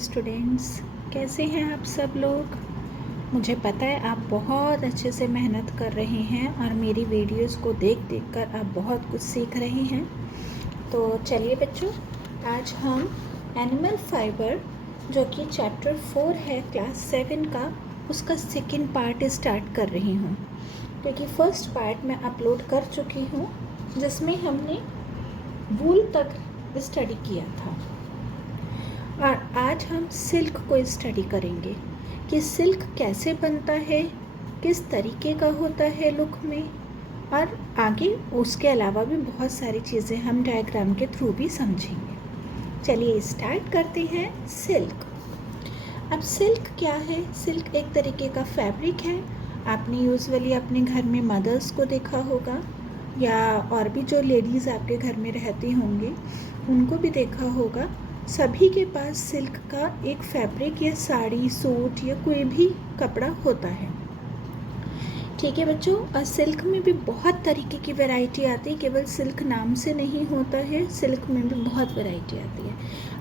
Students, कैसे हैं आप सब लोग। मुझे पता है आप बहुत अच्छे से मेहनत कर रहे हैं और मेरी वीडियोस को देख देख कर आप बहुत कुछ सीख रहे हैं। तो चलिए बच्चों, आज हम एनिमल फाइबर जो कि चैप्टर 4 है क्लास 7 का, उसका सेकंड पार्ट स्टार्ट कर रही हूँ, क्योंकि फर्स्ट पार्ट मैं अपलोड कर चुकी हूँ जिसमें हमने वूल तक स्टडी किया था। और आज हम सिल्क को स्टडी करेंगे कि सिल्क कैसे बनता है, किस तरीके का होता है लुक में, और आगे उसके अलावा भी बहुत सारी चीज़ें हम डायग्राम के थ्रू भी समझेंगे। चलिए स्टार्ट करते हैं। सिल्क। अब सिल्क क्या है? सिल्क एक तरीके का फैब्रिक है। आपने यूजुअली अपने घर में मदर्स को देखा होगा, या और भी जो लेडीज़ आपके घर में रहती होंगी उनको भी देखा होगा। सभी के पास सिल्क का एक फैब्रिक या साड़ी, सूट या कोई भी कपड़ा होता है। ठीक है बच्चों, और सिल्क में भी बहुत तरीके की वैरायटी आती है, केवल सिल्क नाम से नहीं होता है, सिल्क में भी बहुत वैरायटी आती है।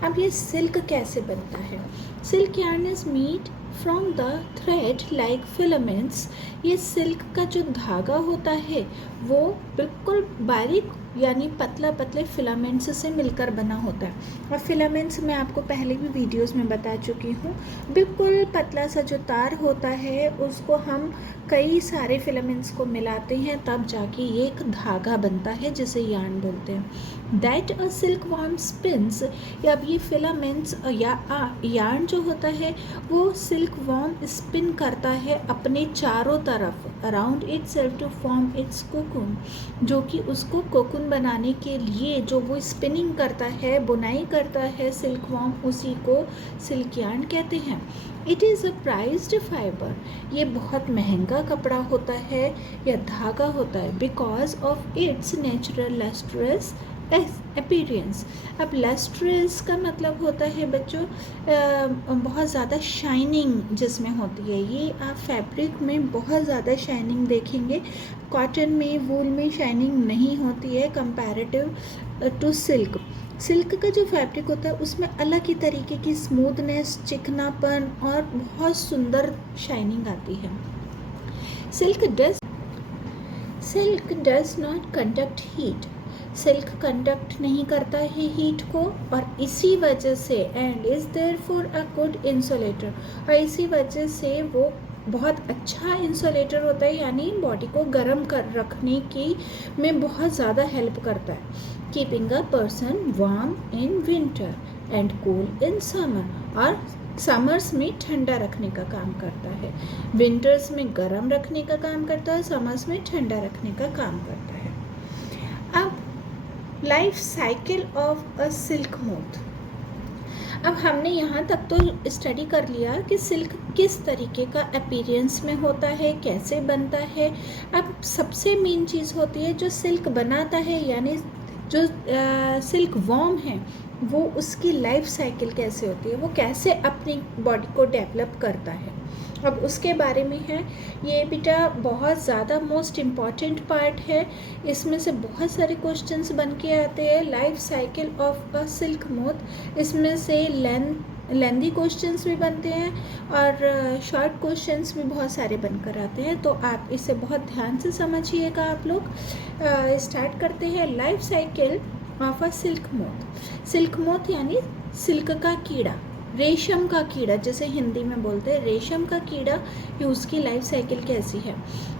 अब ये सिल्क कैसे बनता है? Silk yarn is made from the thread like filaments. ये सिल्क का जो धागा होता है वो बिल्कुल बारीक यानी पतला पतले फिलामेंट्स से मिलकर बना होता है। और फिलामेंट्स मैं आपको पहले भी वीडियोस में बता चुकी हूँ। बिल्कुल पतला सा जो तार होता है उसको हम कई सारे फिलामेंट्स को मिलाते हैं, तब जाके ये एक धागा बनता है जिसे यार्न बोलते हैं। That a silk worm spins. अब ये फिलामेंट्स या यार्न जो होता है वो सिल्क वर्म स्पिन करता है अपने चारों तरफ around itself to form its cocoon, जो कि उसको कोकून बनाने के लिए जो वो स्पिनिंग करता है, बुनाई करता है सिल्क वर्म, उसी को सिल्क यार्न कहते हैं। It is a prized fibre. ये बहुत महंगा कपड़ा होता है या धागा होता है because of its natural lustrous appearance. अब लस्ट्रस का मतलब होता है बच्चों बहुत ज़्यादा शाइनिंग जिसमें होती है। ये आप फैब्रिक में बहुत ज़्यादा शाइनिंग देखेंगे, कॉटन में, वूल में शाइनिंग नहीं होती है कंपैरेटिव टू सिल्क। सिल्क का जो फैब्रिक होता है उसमें अलग ही तरीके की स्मूथनेस, चिकनापन और बहुत सुंदर शाइनिंग आती है। Silk does not conduct heat. Silk conduct नहीं करता है हीट को, और इसी वजह से and is therefore a good insulator, और इसी वजह से वो बहुत अच्छा इंसुलेटर होता है, यानी बॉडी को गर्म कर रखने की में बहुत ज़्यादा हेल्प करता है। Keeping a person warm in winter and cool in summer. और समर्स में ठंडा रखने का काम करता है, विंटर्स में गर्म रखने का काम करता है, समर्स में ठंडा रखने का काम करता है। अब life cycle of a silk moth. अब हमने यहाँ तक तो स्टडी कर लिया कि सिल्क किस तरीके का अपीयरेंस में होता है, कैसे बनता है। अब सबसे मेन चीज़ होती है जो सिल्क बनाता है, यानी जो सिल्क वॉर्म है वो उसकी लाइफ साइकिल कैसे होती है, वो कैसे अपनी बॉडी को डेवलप करता है। अब उसके बारे में है ये बेटा बहुत ज़्यादा मोस्ट इम्पॉर्टेंट पार्ट है। इसमें से बहुत सारे क्वेश्चंस बन के आते हैं। Life cycle of a silk moth, इसमें से लेंदी क्वेश्चंस भी बनते हैं और शॉर्ट क्वेश्चंस भी बहुत सारे बनकर आते हैं, तो आप इसे बहुत ध्यान से समझिएगा आप लोग। स्टार्ट करते हैं। Life cycle of a silk moth. Silk moth यानी सिल्क का कीड़ा, रेशम का कीड़ा जैसे हिंदी में बोलते हैं, रेशम का कीड़ा, ये उसकी लाइफ साइकिल कैसी है।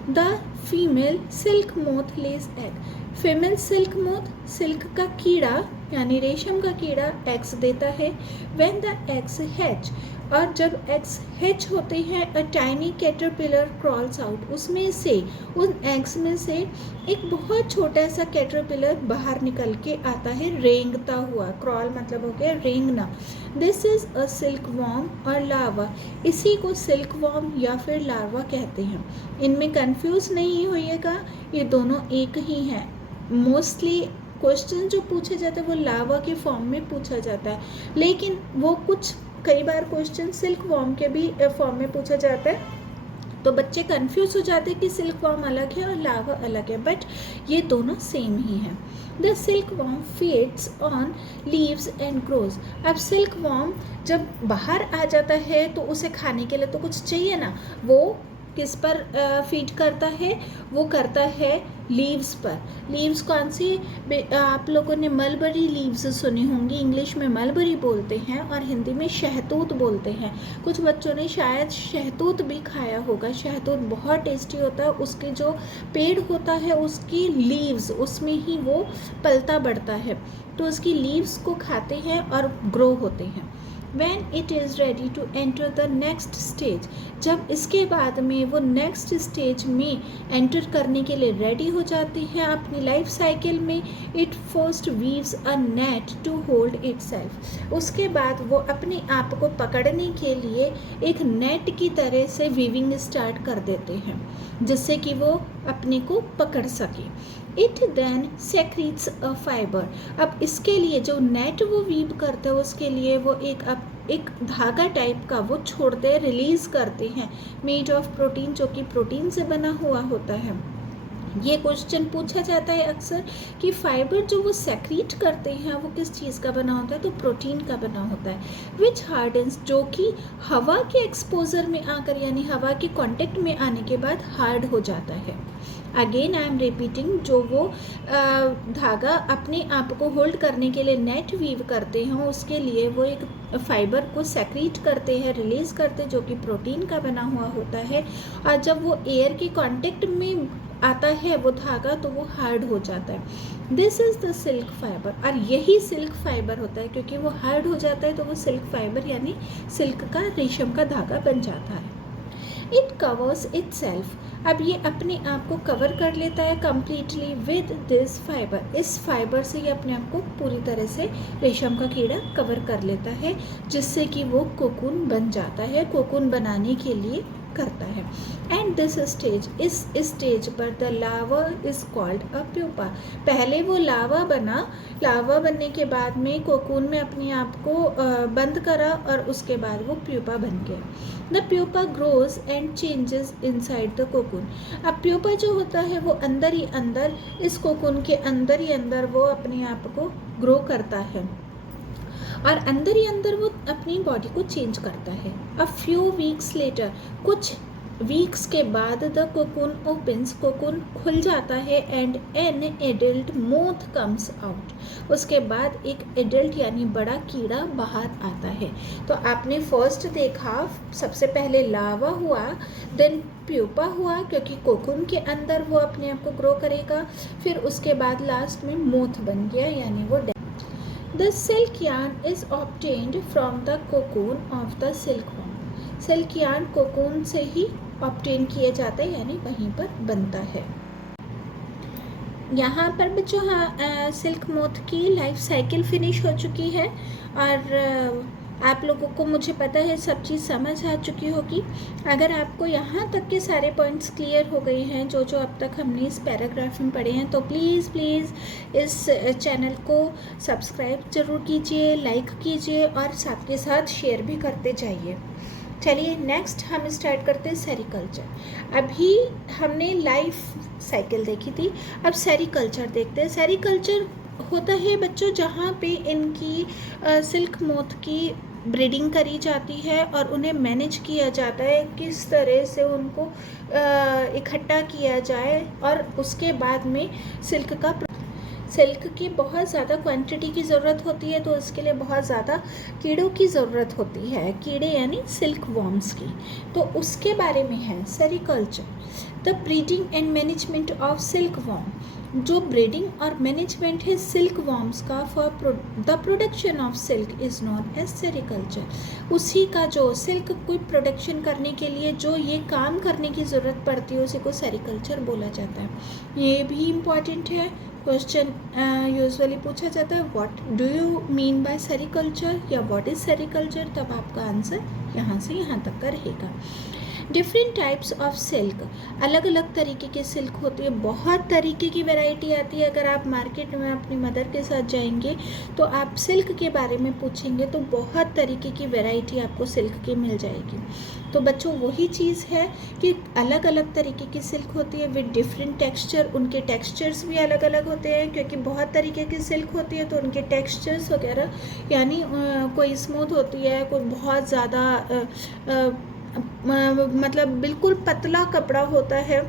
The female silk moth lays egg. Female silk moth, silk का कीड़ा यानी रेशम का कीड़ा एग्स देता है। व्हेन द एग्स हैच, और जब एग्स हैच होते हैं, a tiny caterpillar crawls out, उसमें से उन एग्स में से एक बहुत छोटा सा कैटरपिलर बाहर निकल के आता है रेंगता हुआ। क्रॉल मतलब हो गया रेंगना। This is a silk worm or larva. इसी को सिल्क वॉर्म या फिर लार्वा कहते हैं। इनमें कंफ्यूज नहीं होइएगा, ये दोनों एक ही हैं। मोस्टली क्वेश्चन जो पूछे जाते हैं वो लार्वा के फॉर्म में पूछा जाता है, लेकिन वो कुछ कई बार क्वेश्चन सिल्क वॉर्म के भी फॉर्म में पूछा जाता है, तो बच्चे कंफ्यूज हो जाते हैं कि सिल्क वॉर्म अलग है और लावा अलग है, बट ये दोनों सेम ही है। The silk worm feeds on leaves and grows. अब सिल्क वॉर्म जब बाहर आ जाता है तो उसे खाने के लिए तो कुछ चाहिए ना, वो किस पर फीड करता है, वो करता है लीव्स पर। लीव्स कौन सी, आप लोगों ने मलबरी लीव्स सुनी होंगी, इंग्लिश में मलबरी बोलते हैं और हिंदी में शहतूत बोलते हैं। कुछ बच्चों ने शायद शहतूत भी खाया होगा। शहतूत बहुत टेस्टी होता है, उसके जो पेड़ होता है उसकी लीव्स, उसमें ही वो पलता बढ़ता है, तो उसकी लीव्स को खाते हैं और ग्रो होते हैं। When it is ready to enter the next stage, जब इसके बाद में वो नेक्स्ट स्टेज में एंटर करने के लिए रेडी हो जाती है अपनी लाइफ साइकिल में, it first weaves a net to hold itself. उसके बाद वो अपने आप को पकड़ने के लिए एक नेट की तरह से वीविंग स्टार्ट कर देते हैं, जिससे कि वो अपने को पकड़ सके। It then secretes a fibre. अब इसके लिए जो नेट वो वीव करते हैं उसके लिए वो एक धागा टाइप का वो छोड़ते हैं, रिलीज करते हैं, मेड ऑफ प्रोटीन, जो कि प्रोटीन से बना हुआ होता है। ये क्वेश्चन पूछा जाता है अक्सर कि फाइबर जो वो सेक्रीट करते हैं वो किस चीज़ का बना होता है, तो प्रोटीन का बना होता है। विच हार्डन्स, जो कि हवा के एक्सपोजर में आकर यानी हवा के कांटेक्ट में आने के बाद हार्ड हो जाता है। अगेन आई एम रिपीटिंग, जो वो धागा अपने आप को होल्ड करने के लिए नेट वीव करते हैं उसके लिए वो एक फाइबर को सेक्रीट करते हैं, रिलीज करते हैं, जो कि प्रोटीन का बना हुआ होता है। और जब वो एयर के कांटेक्ट में आता है वो धागा तो वो हार्ड हो जाता है। This is the silk fibre, और यही सिल्क फाइबर होता है, क्योंकि वो हार्ड हो जाता है तो वो सिल्क फाइबर यानी सिल्क का, रेशम का धागा बन जाता है। इट कवर्स इटसेल्फ, अब ये अपने आप को कवर कर लेता है कंप्लीटली विद दिस फाइबर। इस फाइबर से ये अपने आप को पूरी तरह से रेशम का कीड़ा कवर कर लेता है, जिससे कि वो कोकून बन जाता है, कोकून बनाने के लिए करता है। एंड दिस स्टेज, इस स्टेज पर the lava is called a pupa. पहले वो लावा बना, लावा बनने के बाद में कोकून में अपने आप को बंद करा और उसके बाद वो प्यूपा बन गया। The pupa grows and changes inside the cocoon. अब प्यूपा जो होता है वो अंदर ही अंदर, इस कोकून के अंदर ही अंदर वो अपने आप को ग्रो करता है और अंदर ही अंदर वो अपनी बॉडी को चेंज करता है। अ फ्यू वीक्स लेटर, कुछ वीक्स के बाद द कोकून ओपन्स, कोकून खुल जाता है and an adult moth comes out. उसके बाद एक एडल्ट यानी बड़ा कीड़ा बाहर आता है। तो आपने फर्स्ट देखा, सबसे पहले लावा हुआ, देन प्यूपा हुआ, क्योंकि कोकून के अंदर वो अपने आप को ग्रो करेगा, फिर उसके बाद लास्ट में मोथ बन गया यानी वो। The silk yarn is obtained from the cocoon of the silkworm. Silk yarn cocoon से ही ऑब्टेन किया जाता है यानी वहीं पर बनता है। यहाँ पर बच्चों सिल्क मोथ की लाइफ साइकिल फिनिश हो चुकी है और आप लोगों को मुझे पता है सब चीज़ समझ आ चुकी होगी। अगर आपको यहाँ तक के सारे पॉइंट्स क्लियर हो गए हैं जो अब तक हमने इस पैराग्राफ में पढ़े हैं, तो प्लीज़ इस चैनल को सब्सक्राइब ज़रूर कीजिए, लाइक कीजिए और साथ के साथ शेयर भी करते जाइए। चलिए नेक्स्ट हम स्टार्ट करते हैं सेरीकल्चर। अभी हमने लाइफ साइकिल देखी थी, अब सेरीकल्चर देखते हैं। सेरीकल्चर होता है बच्चों जहाँ पे इनकी सिल्क मोथ की ब्रीडिंग करी जाती है और उन्हें मैनेज किया जाता है किस तरह से उनको इकट्ठा किया जाए, और उसके बाद में सिल्क की बहुत ज़्यादा क्वांटिटी की ज़रूरत होती है, तो इसके लिए बहुत ज़्यादा कीड़ों की ज़रूरत होती है, कीड़े यानी सिल्क वॉर्म्स की। तो उसके बारे में है sericulture. The breeding and management of silk worm, जो ब्रीडिंग और मैनेजमेंट है सिल्क वॉर्म्स का for the production of silk is known as sericulture. उसी का जो सिल्क कोई प्रोडक्शन करने के लिए जो ये काम करने की ज़रूरत पड़ती है उसी को सेरीकल्चर बोला जाता है। ये भी इम्पॉर्टेंट है, क्वेश्चन यूजुअली पूछा जाता है what do you mean by sericulture या व्हाट इज़ सेरीकल्चर, तब आपका आंसर यहाँ से यहाँ तक का रहेगा। डिफरेंट टाइप्स ऑफ सिल्क, अलग अलग तरीके की सिल्क होती है, बहुत तरीके की वैरायटी आती है। अगर आप मार्केट में अपनी मदर के साथ जाएंगे तो आप सिल्क के बारे में पूछेंगे तो बहुत तरीके की वैरायटी आपको सिल्क की मिल जाएगी। तो बच्चों वही चीज़ है कि अलग अलग तरीके की सिल्क होती है विद डिफरेंट टेक्सचर, उनके टेक्सचर्स भी अलग अलग होते हैं क्योंकि बहुत तरीके की सिल्क होती है तो उनके टेक्सचर्स वगैरह, यानी कोई स्मूथ होती है, कोई बहुत ज़्यादा मतलब बिल्कुल पतला कपड़ा होता है,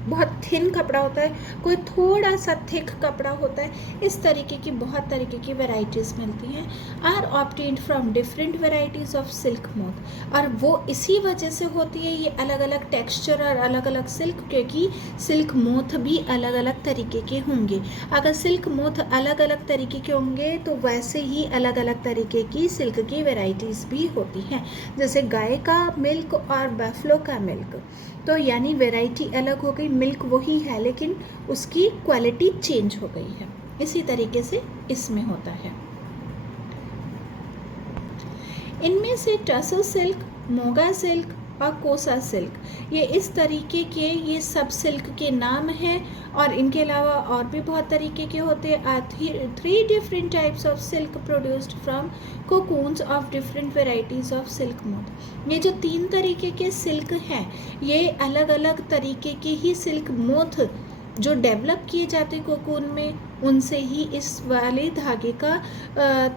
बहुत थिन कपड़ा होता है, कोई थोड़ा सा थिक कपड़ा होता है। इस तरीके की बहुत तरीके की वैरायटीज़ मिलती हैं। Are obtained from different varieties of silk moth, और वो इसी वजह से होती है ये अलग अलग टेक्सचर और अलग अलग सिल्क, क्योंकि सिल्क मोथ भी अलग अलग तरीके के होंगे। अगर सिल्क मोथ अलग अलग तरीके के होंगे तो वैसे ही अलग अलग तरीके की सिल्क की वैरायटीज़ भी होती हैं, जैसे गाय का मिल्क और बफलो का मिल्क। तो यानी वैरायटी अलग हो गई, मिल्क वही है लेकिन उसकी क्वालिटी चेंज हो गई है। इसी तरीके से इसमें होता है। इनमें से टसर सिल्क, मोगा सिल्क और कोसा सिल्क, ये इस तरीके के ये सब सिल्क के नाम हैं। और इनके अलावा और भी बहुत तरीके के होते हैं। 3 different types of silk produced from cocoons of different varieties of silk moth. ये जो 3 तरीके के सिल्क हैं, ये अलग अलग तरीके के ही सिल्क मोथ जो डेवलप किए जाते कोकून में, उनसे ही इस वाले धागे का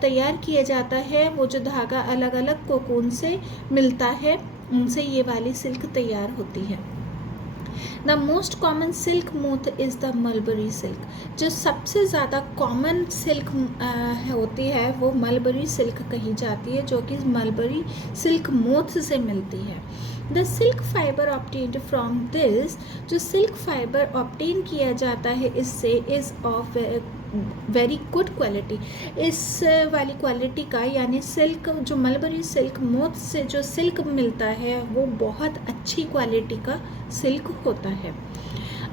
तैयार किया जाता है। वो जो धागा अलग अलग कोकून से मिलता है, उनसे ये वाली सिल्क तैयार होती है। The most common silk moth is the mulberry silk. जो सबसे ज़्यादा कॉमन सिल्क होती है वो मलबरी सिल्क कही जाती है, जो कि मलबरी सिल्क मोथ से मिलती है। The silk fibre obtained from this, जो सिल्क फाइबर ऑब्टेन किया जाता है इससे, is of very good quality. इस वाली क्वालिटी का, यानी सिल्क जो मलबरी सिल्क मोथ से जो सिल्क मिलता है वो बहुत अच्छी क्वालिटी का सिल्क होता है।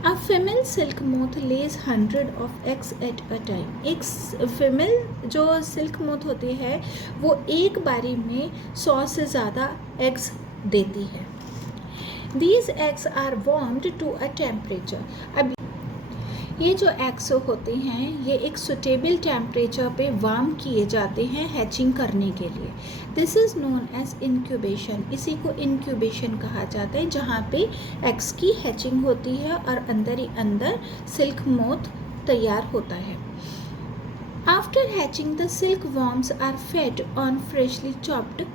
A female silk moth lays 100 of eggs at a time. एक फीमेल जो सिल्क मोथ होती है वो एक बारी में 100 से ज़्यादा एग्स देती है। These eggs are warmed to a temperature. अब ये जो एग्स होते हैं ये एक सुटेबल टेम्परेचर पे वार्म किए जाते हैं हैचिंग करने के लिए। This is known as incubation. इसी को इंक्यूबेशन कहा जाता है, जहाँ पे एग्स की हैचिंग होती है और अंदर ही अंदर सिल्क मोथ तैयार होता है। After hatching the silk worms are fed on freshly chopped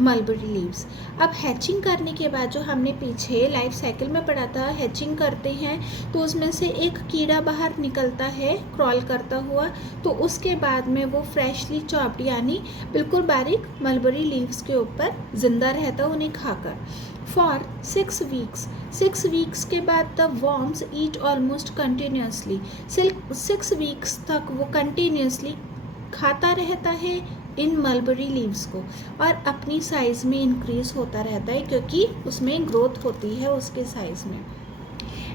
mulberry leaves. अब हैचिंग करने के बाद, जो हमने पीछे लाइफ साइकिल में पढ़ा था, हैचिंग करते हैं तो उसमें से एक कीड़ा बाहर निकलता है क्रॉल करता हुआ, तो उसके बाद में वो फ्रेशली चॉप्ड यानी बिल्कुल बारीक मलबरी लीव्स के ऊपर जिंदा रहता है उन्हें खाकर। फॉर 6 वीक्स, 6 वीक्स के बाद the worms eat almost continuously. 6 weeks तक वो कंटिन्यूसली खाता रहता है इन मलबरी लीव्स को और अपनी साइज़ में इंक्रीज़ होता रहता है, क्योंकि उसमें ग्रोथ होती है उसके साइज़ में।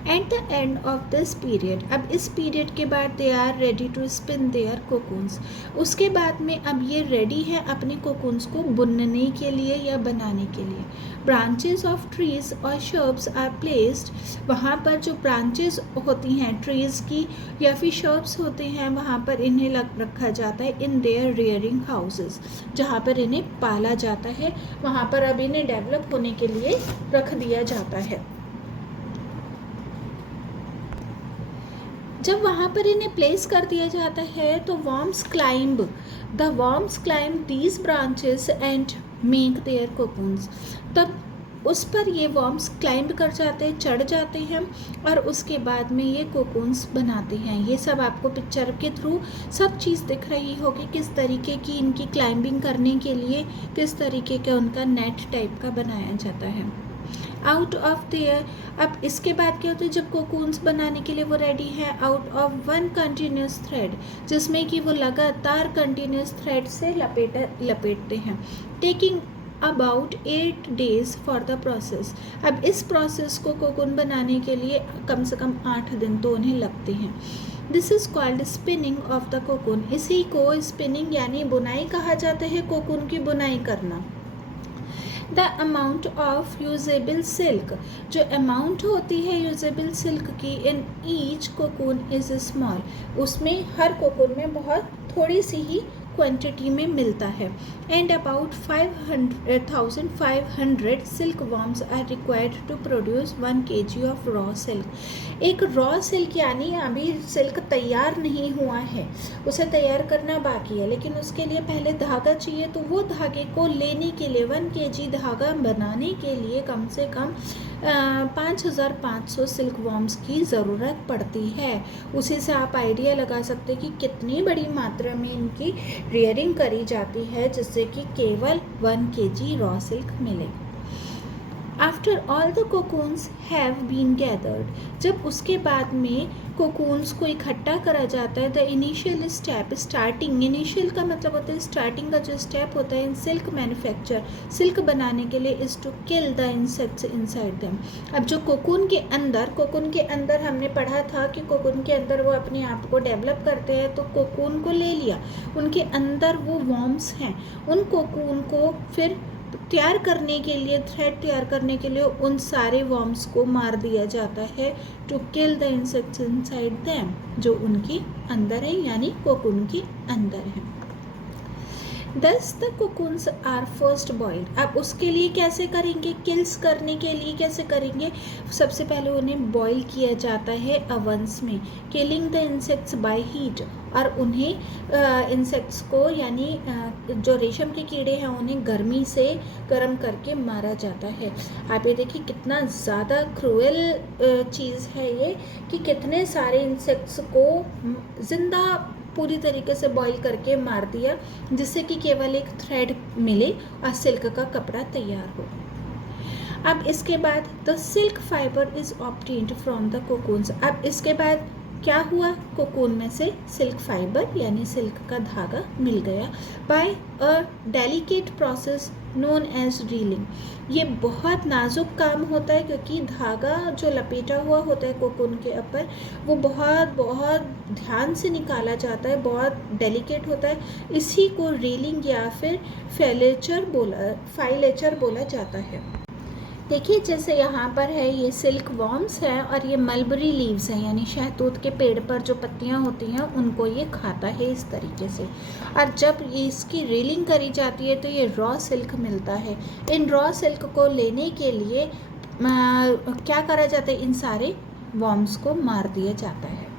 At the end of this period, अब इस पीरियड के बाद they are ready to spin their cocoons. उसके बाद में अब ये रेडी है अपने कोकून्स को बुनने के लिए या बनाने के लिए। ब्रांचेस ऑफ ट्रीज और शर्ब्स आर प्लेस्ड, वहाँ पर जो ब्रांचेस होती हैं ट्रीज़ की या फिर शर्ब्स होते हैं वहाँ पर इन्हें रखा जाता है इन देयर रियरिंग हाउसेस, जहाँ पर इन्हें पाला जाता है, वहाँ पर अब इन्हें डेवलप होने के लिए रख दिया जाता है। जब वहाँ पर इन्हें प्लेस कर दिया जाता है तो worms climb these branches and make their cocoons। तब उस पर ये worms क्लाइंब कर जाते हैं, चढ़ जाते हैं और उसके बाद में ये कोकून्स बनाते हैं। ये सब आपको पिक्चर के थ्रू सब चीज़ दिख रही होगी, किस तरीके की इनकी क्लाइंबिंग करने के लिए किस तरीके का उनका नेट टाइप का बनाया जाता है। आउट ऑफ देयर, अब इसके बाद क्या होता है, जब कोकून्स बनाने के लिए वो रेडी है, आउट ऑफ 1 कंटिन्यूस थ्रेड, जिसमें कि वो लगातार कंटिन्यूस थ्रेड से लपेटते हैं। Taking about 8 days for the process. अब इस प्रोसेस को कोकून बनाने के लिए कम से कम 8 दिन तो उन्हें लगते हैं। This is called spinning of the cocoon. इसी को स्पिनिंग यानी बुनाई कहा जाता है, कोकून की बुनाई करना। The amount of usable silk, जो अमाउंट होती है यूजेबल सिल्क की in each cocoon is small, उसमें हर कोकून में बहुत थोड़ी सी ही क्वांटिटी में मिलता है। And about 5,500 silk worms are required to produce 1 kg of raw silk. एक रॉ सिल्क यानी अभी सिल्क तैयार नहीं हुआ है, उसे तैयार करना बाकी है, लेकिन उसके लिए पहले धागा चाहिए। तो वो धागे को लेने के लिए 1 kg धागा बनाने के लिए कम से कम 5,500 सिल्क वॉर्म्स की ज़रूरत पड़ती है। उसी से आप आइडिया लगा सकते हैं कि कितनी बड़ी मात्रा में इनकी रियरिंग करी जाती है, जिससे कि केवल 1 kg रॉ सिल्क मिले। After all the cocoons have been gathered, जब उसके बाद में कोकून्स को इकट्ठा करा जाता है, the initial step, starting, initial का मतलब होता है स्टार्टिंग का जो स्टेप होता है इन सिल्क मैन्युफैक्चर, सिल्क बनाने के लिए, is to kill the insects inside them. अब जो कोकून के अंदर हमने पढ़ा था कि कोकून के अंदर वो अपने आप को डेवलप करते हैं, तो कोकून को ले लिया, उनके अंदर वो वॉर्म्स हैं, उन कोकून को फिर तैयार करने के लिए, थ्रेड तैयार करने के लिए उन सारे वॉर्म्स को मार दिया जाता है, to kill the insects inside them, जो उनके अंदर है यानी कोकून के अंदर है। Thus the cocoons are first boiled. अब उसके लिए कैसे करेंगे, किल्स करने के लिए कैसे करेंगे, सबसे पहले उन्हें बॉईल किया जाता है अवंस में, killing the insects by heat, और उन्हें इंसेक्ट्स को यानी जो रेशम के कीड़े हैं उन्हें गर्मी से गर्म करके मारा जाता है। आप ये देखिए कितना ज़्यादा क्रूएल चीज़ है ये, कि कितने सारे इंसेक्ट्स को ज़िंदा पूरी तरीके से बॉईल करके मार दिया, जिससे कि केवल एक थ्रेड मिले और सिल्क का कपड़ा तैयार हो। अब इसके बाद the silk fibre is obtained from the cocoons. अब इसके बाद क्या हुआ, कोकून में से सिल्क फाइबर यानी सिल्क का धागा मिल गया, by a delicate process known as reeling. ये बहुत नाजुक काम होता है, क्योंकि धागा जो लपेटा हुआ होता है कोकून के ऊपर, वो बहुत ध्यान से निकाला जाता है, बहुत डेलिकेट होता है। इसी को रीलिंग या फिर फाइलेचर बोला जाता है। देखिए जैसे यहाँ पर है, ये सिल्क वॉर्म्स है और ये मलबरी लीव्स हैं, यानी शहतूत के पेड़ पर जो पत्तियाँ होती हैं उनको ये खाता है इस तरीके से। और जब ये इसकी रीलिंग करी जाती है तो ये रॉ सिल्क मिलता है। इन रॉ सिल्क को लेने के लिए क्या करा जाता है, इन सारे वॉर्म्स को मार दिया जाता है।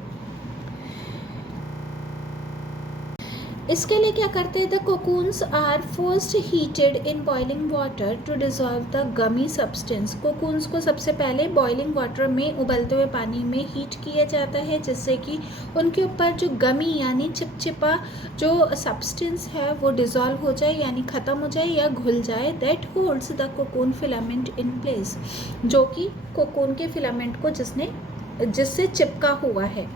इसके लिए क्या करते हैं, the cocoons are first heated in boiling water to dissolve the gummy substance. Cocoons को सबसे पहले बॉइलिंग वाटर में, उबलते हुए पानी में हीट किया जाता है, जिससे कि उनके ऊपर जो गमी यानी चिपचिपा जो सब्सटेंस है वो डिजॉल्व हो जाए यानी ख़त्म हो जाए या घुल जाए। That holds the cocoon filament in place, जो कि कोकून के फिलामेंट को जिससे चिपका हुआ है,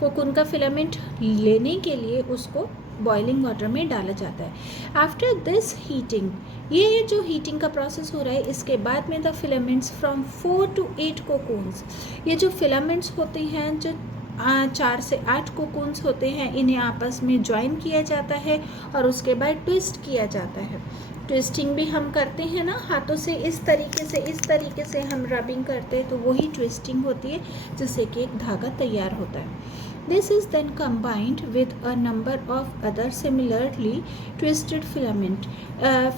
कोकून का फिलामेंट लेने के लिए उसको बॉइलिंग वाटर में डाला जाता है। आफ्टर दिस हीटिंग, ये जो हीटिंग का प्रोसेस हो रहा है, इसके बाद में the filaments from 4 to 8 cocoons, ये जो फिलामेंट्स होते हैं, जो 4 से 8 कोकून्स होते हैं, इन्हें आपस में ज्वाइन किया जाता है और उसके बाद ट्विस्ट किया जाता है। ट्विस्टिंग भी हम करते हैं ना हाथों से, इस तरीके से हम रबिंग करते हैं, तो वही ट्विस्टिंग होती है, जिससे कि एक धागा तैयार होता है। This is then combined with a number of other similarly twisted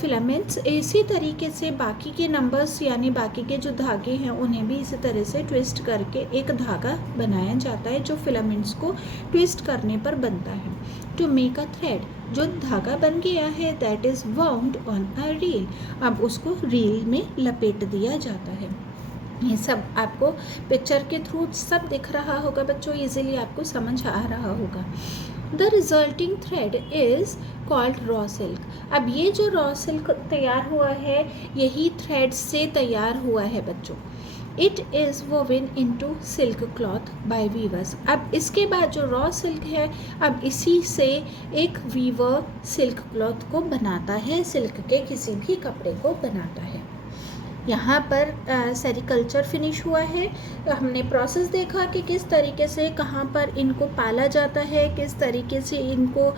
filaments। इसी तरीके से बाकी के नंबर्स यानी बाकी के जो धागे हैं उन्हें भी इसी तरह से ट्विस्ट करके एक धागा बनाया जाता है, जो फिलामेंट्स को ट्विस्ट करने पर बनता है। टू मेक अ थ्रेड, जो धागा बन गया है, that is wound on a reel. अब उसको रील में लपेट दिया जाता है। ये सब आपको पिक्चर के थ्रू सब दिख रहा होगा बच्चों, इजीली आपको समझ आ रहा होगा। The resulting thread is called raw silk. अब ये जो रॉ सिल्क तैयार हुआ है, यही थ्रेड से तैयार हुआ है बच्चों। It is woven into silk cloth by weavers. अब इसके बाद जो रॉ सिल्क है, अब इसी से एक वीवर सिल्क क्लॉथ को बनाता है, सिल्क के किसी भी कपड़े को बनाता है। यहाँ पर सेरिकल्चर फिनिश हुआ है। हमने प्रोसेस देखा कि किस तरीके से कहाँ पर इनको पाला जाता है, किस तरीके से इनको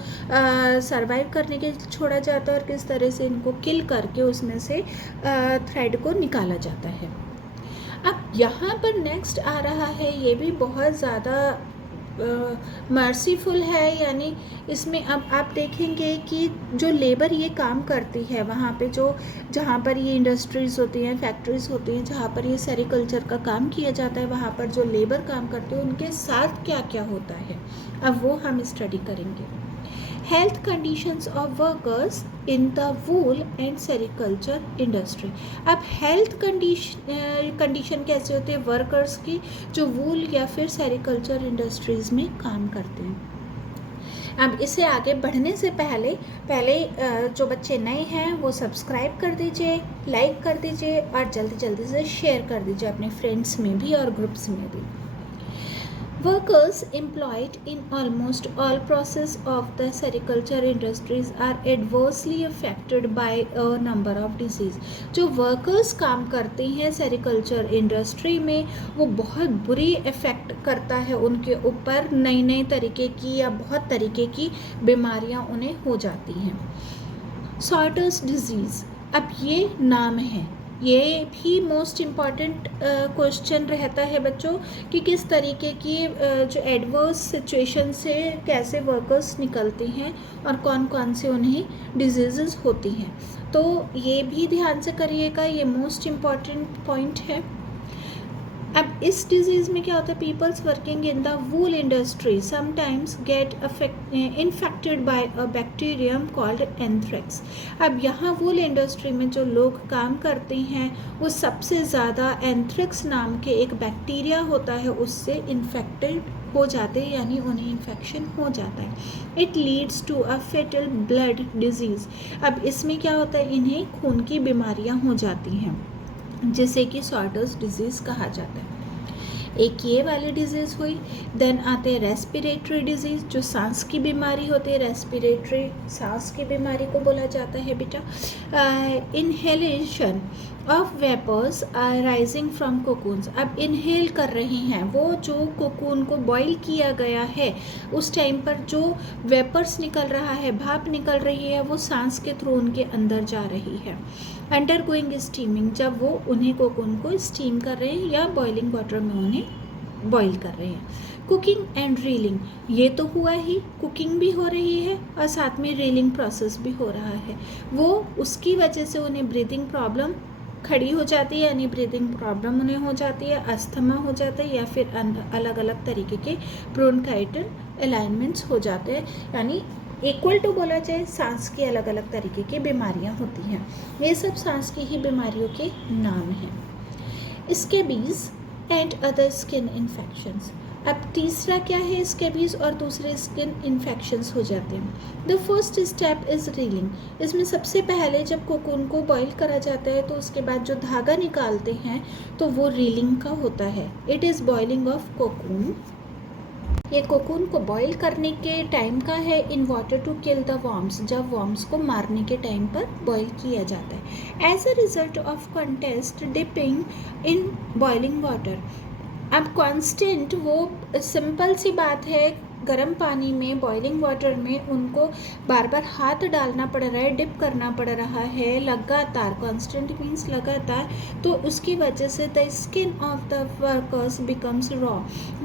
सरवाइव करने के छोड़ा जाता है और किस तरह से इनको किल करके उसमें से थ्रेड को निकाला जाता है। अब यहाँ पर नेक्स्ट आ रहा है, ये भी बहुत ज़्यादा मर्सीफुल है, यानी इसमें अब आप देखेंगे कि जो लेबर ये काम करती है वहाँ पे, जो जहाँ पर ये इंडस्ट्रीज़ होती हैं, फैक्ट्रीज़ होती हैं, जहाँ पर ये सेरिकल्चर का काम किया जाता है, वहाँ पर जो लेबर काम करते हैं उनके साथ क्या क्या होता है, अब वो हम स्टडी करेंगे। Health conditions of workers in the wool and sericulture industry. अब हेल्थ कंडीशन कैसे होते हैं वर्कर्स की, जो वूल या फिर सेरिकल्चर इंडस्ट्रीज़ में काम करते हैं। अब इसे आगे बढ़ने से पहले जो बच्चे नए हैं वो सब्सक्राइब कर दीजिए, लाइक कर दीजिए और जल्दी से शेयर कर दीजिए अपने फ्रेंड्स में भी और ग्रुप्स में भी। Workers employed in almost all process of the sericulture industries are adversely affected by a number of disease. जो वर्कर्स काम करते हैं सेरिकल्चर इंडस्ट्री में वो बहुत बुरी इफ़ेक्ट करता है उनके ऊपर, नई तरीके की या बहुत तरीके की बीमारियां उन्हें हो जाती हैं। सॉर्टर्स डिजीज़, अब ये नाम है, ये भी मोस्ट इम्पॉर्टेंट क्वेश्चन रहता है बच्चों कि किस तरीके की जो एडवर्स सिचुएशन से कैसे वर्कर्स निकलते हैं और कौन कौन से उन्हें डिजीज़ेस होती हैं, तो ये भी ध्यान से करिएगा, ये मोस्ट इम्पॉर्टेंट पॉइंट है। अब इस डिजीज़ में क्या होता है, peoples working in the wool industry sometimes get infected by a bacterium called anthrax. अब यहाँ वूल इंडस्ट्री में जो लोग काम करते हैं वो सबसे ज़्यादा एंथ्रेक्स नाम के एक बैक्टीरिया होता है उससे इन्फेक्टेड हो जाते हैं, यानी उन्हें इन्फेक्शन हो जाता है। It leads to a fatal blood disease. अब इसमें क्या होता है, इन्हें खून की बीमारियाँ हो जाती हैं जिसे कि सॉर्टर्स डिजीज़ कहा जाता है। एक ये वाली डिजीज़ हुई। देन आते हैं रेस्पिरेटरी डिजीज़, जो सांस की बीमारी होती है, रेस्पिरेटरी सांस की बीमारी को बोला जाता है बेटा। Inhalation of vapours rising from cocoons. अब इनहेल कर रही हैं वो जो कोकून को बॉईल किया गया है उस टाइम पर जो वेपर्स निकल रहा है, भाप निकल रही है, वो सांस के थ्रू उनके अंदर जा रही है। अंडर गोइंग स्टीमिंग, जब वो उन्हें कोकून को स्टीम कर रहे हैं या बॉइलिंग वाटर में उन्हें बॉईल कर रहे हैं। कुकिंग एंड रीलिंग, ये तो हुआ ही, कुकिंग भी हो रही है और साथ में रीलिंग प्रोसेस भी हो रहा है, वो उसकी वजह से उन्हें ब्रीदिंग प्रॉब्लम खड़ी हो जाती है, यानी ब्रीदिंग प्रॉब्लम उन्हें हो जाती है, अस्थमा हो जाता है या फिर अलग अलग तरीके के ब्रोंकाइटिस अलाइनमेंट्स हो जाते हैं, यानी इक्वल टू बोला जाए सांस की अलग अलग तरीके की बीमारियां होती हैं। ये सब सांस की ही बीमारियों के नाम हैं। Scabies and other skin infections. अब तीसरा क्या है, स्कैबीज और दूसरे स्किन इन्फेक्शंस हो जाते हैं। The first step is reeling. इसमें सबसे पहले जब कोकून को बॉईल करा जाता है तो उसके बाद जो धागा निकालते हैं तो वो रीलिंग का होता है। It is boiling of cocoon. ये कोकून को बॉईल करने के टाइम का है in water to kill the worms, जब वर्म्स को मारने के टाइम पर बॉईल किया जाता है। As a result of contest dipping in boiling water. अब कांस्टेंट, वो सिंपल सी बात है, गर्म पानी में बॉइलिंग वाटर में उनको बार बार हाथ डालना पड़ रहा है, डिप करना पड़ रहा है लगातार, कांस्टेंट मीन्स लगातार, तो उसकी वजह से the skin of the workers becomes raw.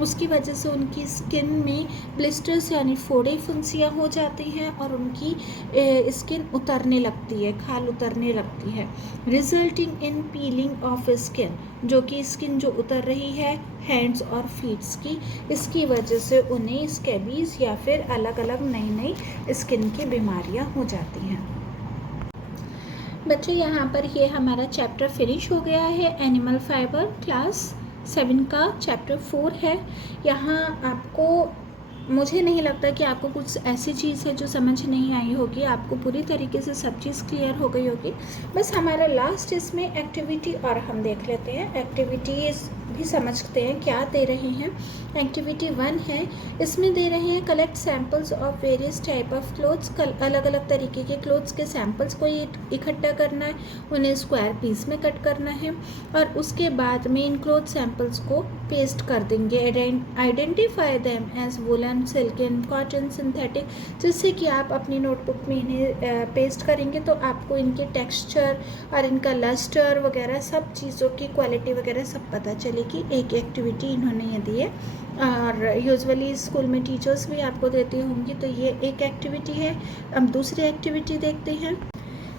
उसकी वजह से उनकी स्किन में ब्लिस्टर्स यानी फोड़े फुंसियाँ हो जाती हैं और उनकी स्किन उतरने लगती है, खाल उतरने लगती है। Resulting in piling of skin, जो कि स्किन जो उतर रही है हैंड्स और फीट्स की, इसकी वजह से उन्हें स्कैबीज या फिर अलग अलग नई स्किन की बीमारियां हो जाती हैं। बच्चों यहाँ पर ये हमारा चैप्टर फिनिश हो गया है। एनिमल फाइबर क्लास 7 का चैप्टर 4 है। यहाँ आपको, मुझे नहीं लगता कि आपको कुछ ऐसी चीज़ है जो समझ नहीं आई होगी, आपको पूरी तरीके से सब चीज़ क्लियर हो गई होगी। बस हमारा लास्ट इसमें एक्टिविटी और हम देख लेते हैं। एक्टिविटी इज़ भी समझते हैं क्या दे रहे हैं। एक्टिविटी 1 है, इसमें दे रहे हैं collect samples of various type of clothes. अलग अलग तरीके के क्लोथ्स के सैम्पल्स को ये इकट्ठा करना है, उन्हें स्क्वायर पीस में कट करना है और उसके बाद में इन क्लोथ सैम्पल्स को पेस्ट कर देंगे। Identify them as woollen, silken, cotton, synthetic, जिससे कि आप अपनी नोटबुक में इन्हें पेस्ट करेंगे तो आपको इनके टेक्सचर और इनका लस्टर वगैरह सब चीज़ों की क्वालिटी वगैरह सब पता चलेगी। एक एक्टिविटी इन्होंने ये दी है और यूजुअली स्कूल में टीचर्स भी आपको देती होंगी, तो ये एक एक्टिविटी है। अब दूसरी एक्टिविटी देखते हैं।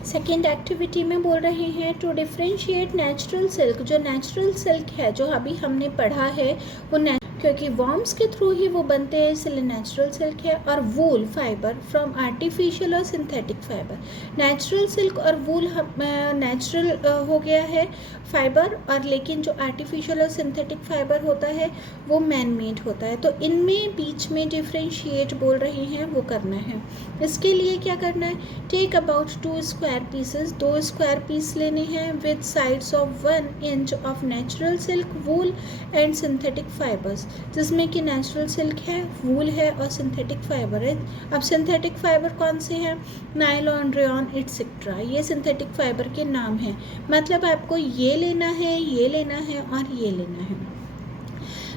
सेकेंड एक्टिविटी में बोल रहे हैं टू डिफ्रेंशिएट नेचुरल सिल्क। जो नेचुरल सिल्क है जो अभी हमने पढ़ा है वो क्योंकि वॉर्म्स के थ्रू ही वो बनते हैं इसलिए नेचुरल सिल्क है, और वूल फाइबर फ्रॉम आर्टिफिशियल और सिंथेटिक फाइबर। नेचुरल सिल्क और वूल नेचुरल हो गया है फाइबर, और लेकिन जो आर्टिफिशियल और सिंथेटिक फाइबर होता है वो मैन मेड होता है। तो इनमें बीच में डिफ्रेंशिएट बोल रहे हैं वो करना है। इसके लिए क्या करना है, take about 2 square pieces, 2 square piece लेने हैं with sides of 1 inch of natural silk, wool and synthetic fibres, जिसमें कि नेचुरल सिल्क है, वूल है और सिंथेटिक फाइबर है। अब सिंथेटिक फाइबर कौन से हैं, नायलॉन, रेयॉन एटसेट्रा, ये सिंथेटिक फाइबर के नाम हैं। मतलब आपको ये लेना है, ये लेना है और ये लेना है।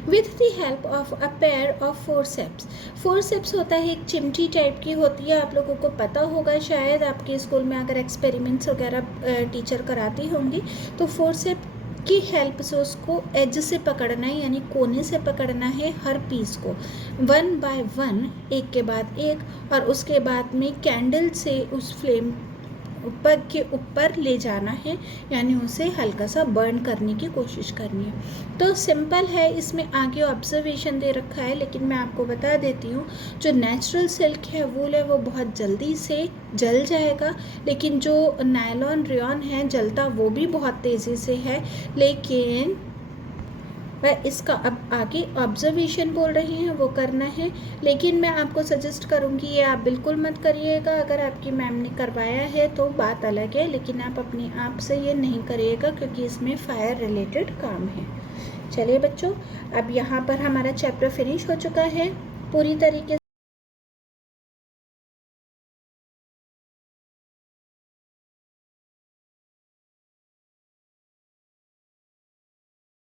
With the help of a pair of forceps. Forceps होता है एक चिमटी टाइप की होती है, आप लोगों को पता होगा शायद, आपके स्कूल में अगर एक्सपेरिमेंट्स वगैरह टीचर कराती होंगी तो फोरसेप की हेल्प से उसको एज से पकड़ना है, यानी कोने से पकड़ना है हर पीस को 1 बाय 1, एक के बाद एक, और उसके बाद में कैंडल से उस फ्लेम ऊपर के ऊपर ले जाना है, यानी उसे हल्का सा बर्न करने की कोशिश करनी है। तो सिंपल है, इसमें आगे ऑब्जर्वेशन दे रखा है, लेकिन मैं आपको बता देती हूँ जो नेचुरल सिल्क है, वूल है, वो बहुत जल्दी से जल जाएगा, लेकिन जो नायलॉन, रेयॉन है जलता वो भी बहुत तेज़ी से है, लेकिन वह इसका अब आगे ऑब्जर्वेशन बोल रही हैं वो करना है। लेकिन मैं आपको सजेस्ट करूँगी ये आप बिल्कुल मत करिएगा, अगर आपकी मैम ने करवाया है तो बात अलग है, लेकिन आप अपने आप से ये नहीं करिएगा क्योंकि इसमें फायर रिलेटेड काम है। चलिए बच्चों, अब यहाँ पर हमारा चैप्टर फिनिश हो चुका है पूरी तरीके